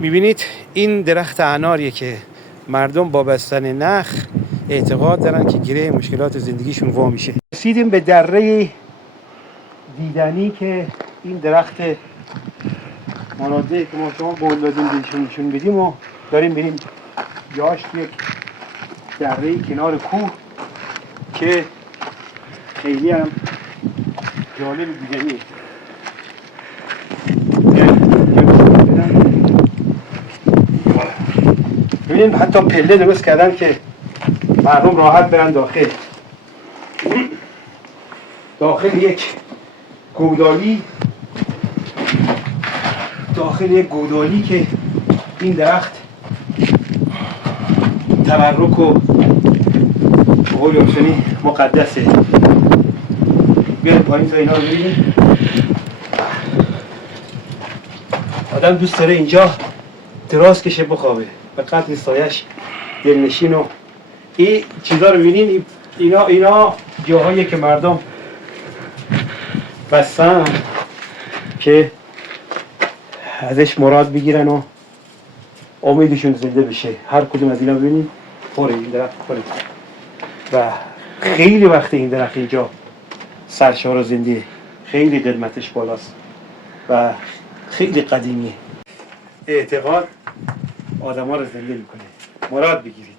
میبینید این درخت اناریه که مردم با بستن نخ اعتقاد دارن که گره مشکلات زندگیشون وا میشه. رسیدیم به دره دیدنی که این درخت مناظری که ما شما قول دادیم نشون بدیم و داریم بریم جاش یک دره کنار کوه که خیلی هم جالب دیدنیه. ببینید حتی پله درست کردن که مردم راحت برن داخل. داخل یک گودالی که این درخت تبرک و قول حسینی مقدسه. بیاید پایین تا اینا رو ببینید. آدم دوست داره اینجا دراز کشه بخوابه به قدر سایش دلنشین و این چیزا رو ببینید. اینا جاهایی که مردم بستن که ازش مراد بگیرن و امیدشون زنده بشه. هر کدوم از اینا ببینید پره، این درخت پره و خیلی وقت این درخت اینجا سرشار و زنده، خیلی قدمتش بالاست و خیلی قدیمیه. اعتقاد آدم ها رو زنده میکنه. مراد بگیرید.